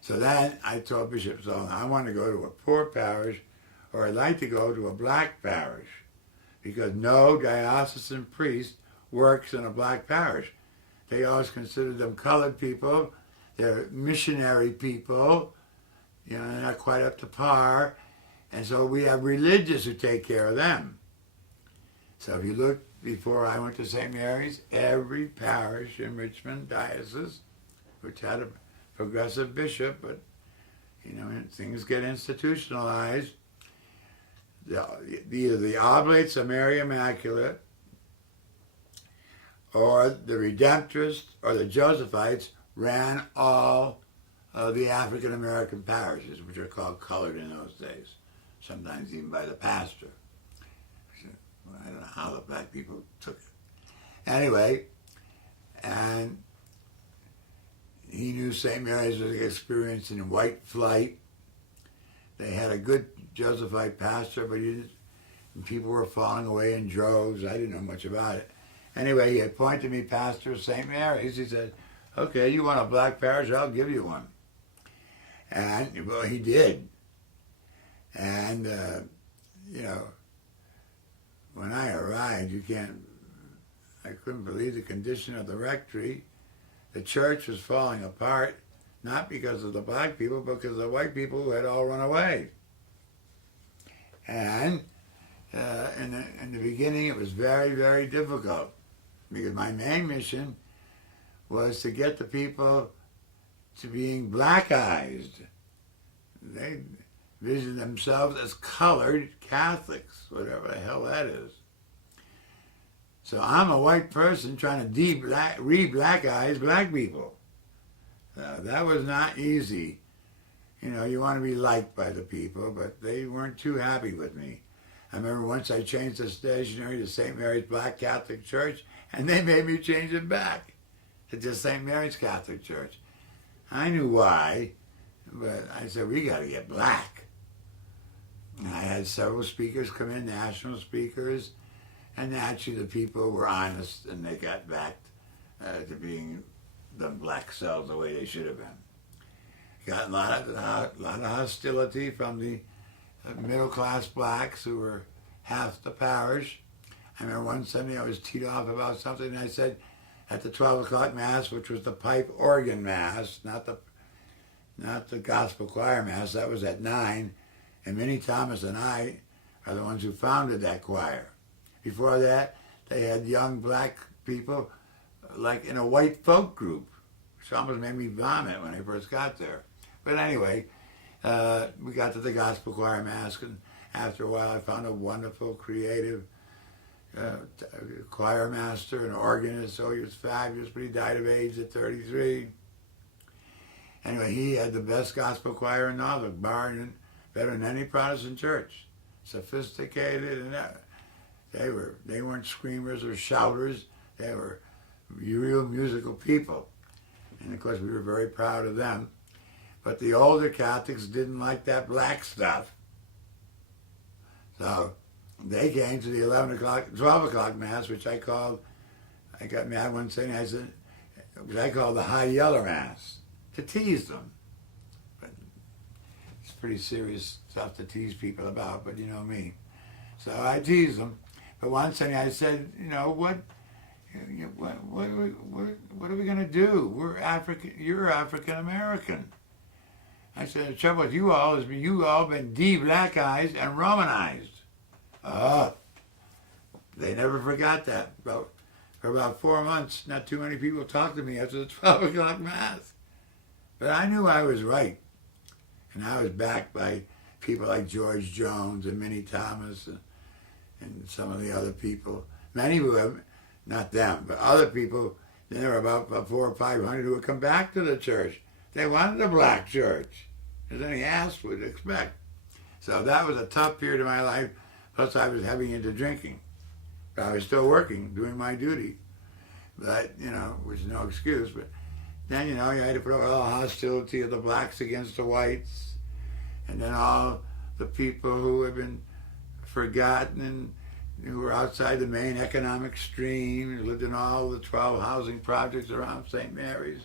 So then I told Bishop Sullivan, I want to go to a poor parish, or I'd like to go to a black parish, because no diocesan priest works in a black parish. They always consider them colored people. They're missionary people. You know, they're not quite up to par. And so we have religious who take care of them. So if you look, before I went to St. Mary's, every parish in Richmond Diocese, which had a progressive bishop, but, you know, things get institutionalized. Either the Oblates of Mary Immaculate, or the Redemptorists, or the Josephites ran all of the African American parishes, which are called colored in those days, sometimes even by the pastor. I don't know how the black people took it. Anyway, and he knew St. Mary's was experiencing white flight. They had a good Josephite pastor, but people were falling away in droves. I didn't know much about it. Anyway, he appointed me pastor of St. Mary's. He said, okay, you want a black parish? I'll give you one. And, well, he did. And, you know, when I arrived, I couldn't believe the condition of the rectory. The church was falling apart, not because of the black people, but because of the white people who had all run away. And in the beginning, it was very, very difficult, because my main mission was to get the people to being blackized. They vision themselves as colored Catholics, whatever the hell that is. So I'm a white person trying to re-blackize black people. That was not easy. You know, you want to be liked by the people, but they weren't too happy with me. I remember once I changed the stationery to St. Mary's Black Catholic Church, and they made me change it back to just St. Mary's Catholic Church. I knew why, but I said, we got to get black. And I had several speakers come in, national speakers, and actually the people were honest, and they got back to being the black cells the way they should have been. Got a lot of hostility from the middle-class blacks who were half the parish. I remember one Sunday I was teed off about something, and I said, at the 12 o'clock Mass, which was the pipe organ Mass, not the gospel choir Mass, that was at 9, and Minnie Thomas and I are the ones who founded that choir. Before that, they had young black people like in a white folk group, which almost made me vomit when I first got there. But anyway, we got to the gospel choir Mass, and after a while I found a wonderful, creative choir master, an organist, so he was fabulous, but he died of AIDS at 33. Anyway, he had the best gospel choir in Norfolk, barring better than any Protestant church. Sophisticated, and they weren't screamers or shouters. They were real musical people. And of course we were very proud of them. But the older Catholics didn't like that black stuff. So they came to the 12 o'clock Mass, which I got mad one Sunday, I said, which I called the High Yeller Mass, to tease them. But it's pretty serious stuff to tease people about, but you know me. So I teased them. But one Sunday I said, you know, what are we going to do? We're African, you're African American. I said, the trouble with you all is you all been de-blackized and Romanized. They never forgot that. For about 4 months, not too many people talked to me after the 12 o'clock Mass. But I knew I was right. And I was backed by people like George Jones and Minnie Thomas and some of the other people. Many who have, not them, but other people, there were about 400 or 500 who would come back to the church. They wanted a black church, as any ass would expect. So that was a tough period of my life. Plus I was heavy into drinking. But I was still working, doing my duty. But, you know, was no excuse. But then, you know, you had to put up all the hostility of the blacks against the whites. And then all the people who had been forgotten and who were outside the main economic stream, who lived in all the 12 housing projects around St. Mary's.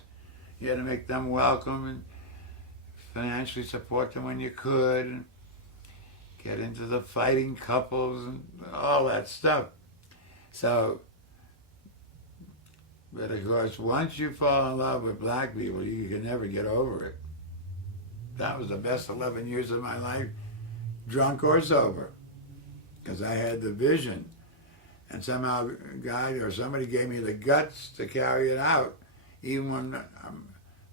You had to make them welcome and financially support them when you could, and get into the fighting couples and all that stuff. So, but of course, once you fall in love with black people, you can never get over it. That was the best 11 years of my life, drunk or sober, because I had the vision. And somehow a guy or somebody gave me the guts to carry it out, even when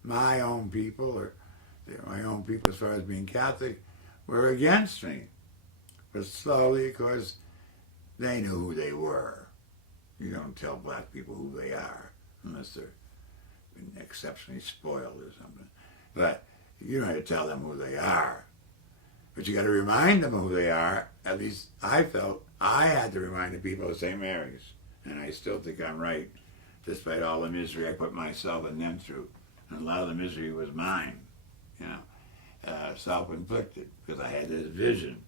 my own people, or my own people as far as being Catholic, were against me. But slowly, of course, they knew who they were. You don't tell black people who they are unless they're exceptionally spoiled or something. But you don't have to tell them who they are. But you got to remind them of who they are. At least I felt I had to remind the people of St. Mary's. And I still think I'm right, despite all the misery I put myself and them through. And a lot of the misery was mine, self-inflicted, because I had this vision.